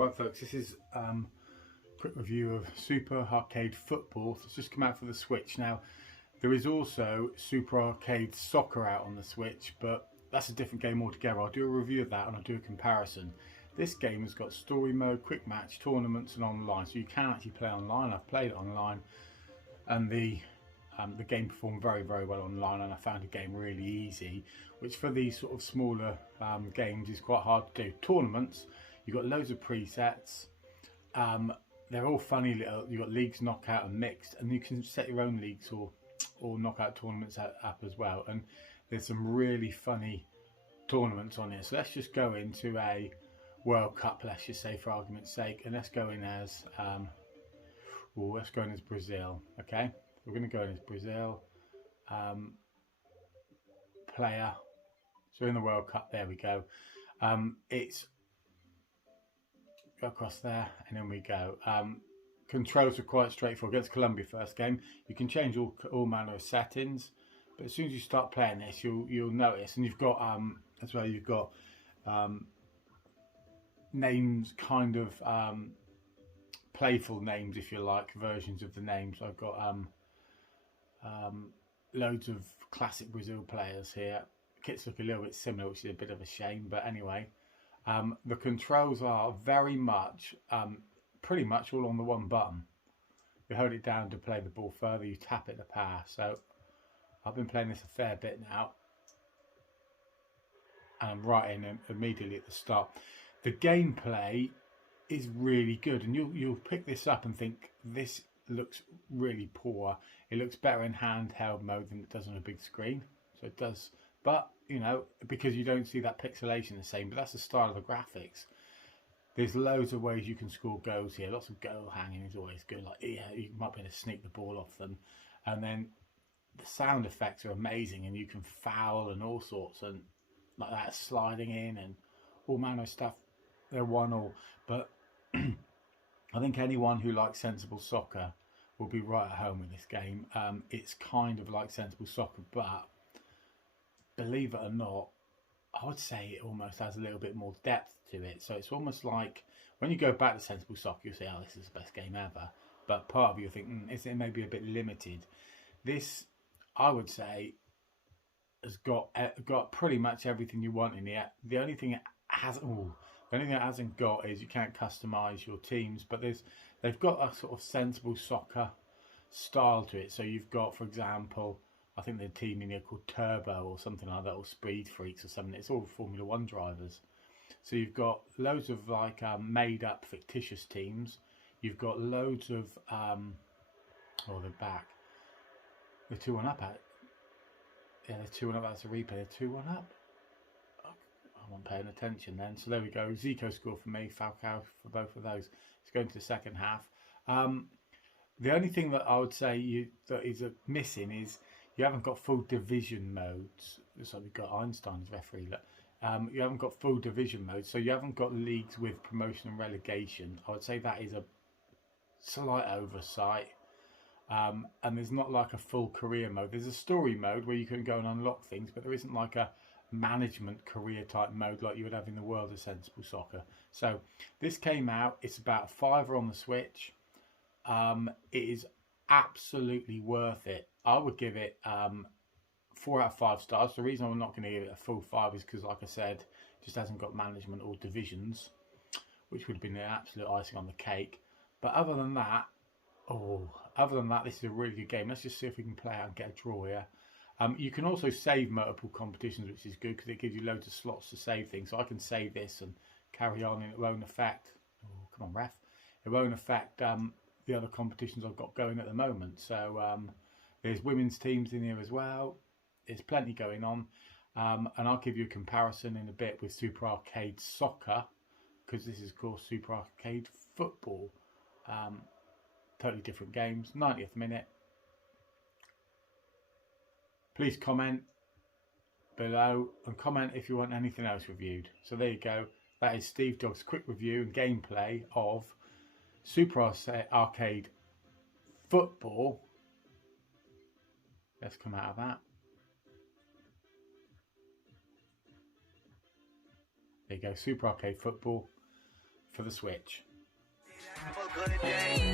Right folks, this is a quick review of Super Arcade Football. It's just come out for the Switch. Now there is also Super Arcade Soccer out on the Switch, but that's a different game altogether. I'll do a review of that and I'll do a comparison. This game has got story mode, quick match, tournaments and online, so you can actually play online. I've played it online and the game performed very well online, and I found the game really easy, which for these sort of smaller games is quite hard to do. Tournaments, you've got loads of presets. They're all funny little, you've got leagues, knockout and mixed, and you can set your own leagues or knockout tournaments up as well, and there's some really funny tournaments on here. So let's just go into a World Cup, let's just say for argument's sake, and let's go in as Brazil. Okay, we're going to go in as Brazil player. So in the World Cup, there we go. It's go across there and then we go. Controls are quite straightforward. Against Colombia first game, you can change all manner of settings, but as soon as you start playing this, you'll notice, and you've got as well, you've got names, kind of playful names if you like, versions of the names. I've got loads of classic Brazil players here. Kits look a little bit similar, which is a bit of a shame, but anyway. The controls are very much, pretty much all on the one button. You hold it down to play the ball further, you tap it to pass. So I've been playing this a fair bit now, and I'm right in immediately at the start. The gameplay is really good, and you'll pick this up and think this looks really poor. It looks better in handheld mode than it does on a big screen. So it does. But, you know, because you don't see that pixelation the same, but that's the style of the graphics. There's loads of ways you can score goals here. Lots of goal hanging is always good. Like, yeah, you might be able to sneak the ball off them. And then the sound effects are amazing, and you can foul and all sorts, and like that, sliding in and all manner of stuff. They're 1-1. But I think anyone who likes sensible soccer will be right at home with this game. It's kind of like sensible soccer, but believe it or not, I would say it almost has a little bit more depth to it. So it's almost like when you go back to sensible soccer, you'll say, oh, this is the best game ever. But part of you think, is it maybe a bit limited? This, I would say, has got pretty much everything you want in it. The only thing it hasn't got is you can't customize your teams, but they've got a sort of sensible soccer style to it. So you've got, for example, I think the team in here called Turbo or something like that, or Speed Freaks or something. It's all Formula One drivers. So you've got loads of like made up fictitious teams. You've got loads of oh, they're back. They're 2-1 up at it. Yeah, they're 2-1 up. That's a replay. They're 2-1 up. I wasn't paying attention then. So there we go. Zico scored for me. Falcao for both of those. It's going to the second half. The only thing that I would say that is missing is you haven't got full division modes. Looks like we've got Einstein as referee. Look. You haven't got full division modes, so you haven't got leagues with promotion and relegation. I would say that is a slight oversight. And there's not like a full career mode. There's a story mode where you can go and unlock things, but there isn't like a management career type mode like you would have in the world of sensible soccer. So this came out. It's about £5 on the Switch. It is absolutely worth it. I would give it 4 out of 5 stars. The reason I'm not going to give it a full 5 is because, like I said, it just hasn't got management or divisions, which would have been the absolute icing on the cake. But other than that, this is a really good game. Let's just see if we can play out and get a draw here. You can also save multiple competitions, which is good because it gives you loads of slots to save things. So I can save this and carry on, and it won't affect. Oh, come on, ref! It won't affect the other competitions I've got going at the moment. So there's women's teams in here as well. There's plenty going on, and I'll give you a comparison in a bit with Super Arcade Soccer, because this is of course Super Arcade Football. Totally different games. 90th minute. Please comment below and comment if you want anything else reviewed. So there you go. That is Steve Dogg's quick review and gameplay of Super Arcade Football. Let's come out of that. There you go, Super Arcade Football for the Switch. Have a good day.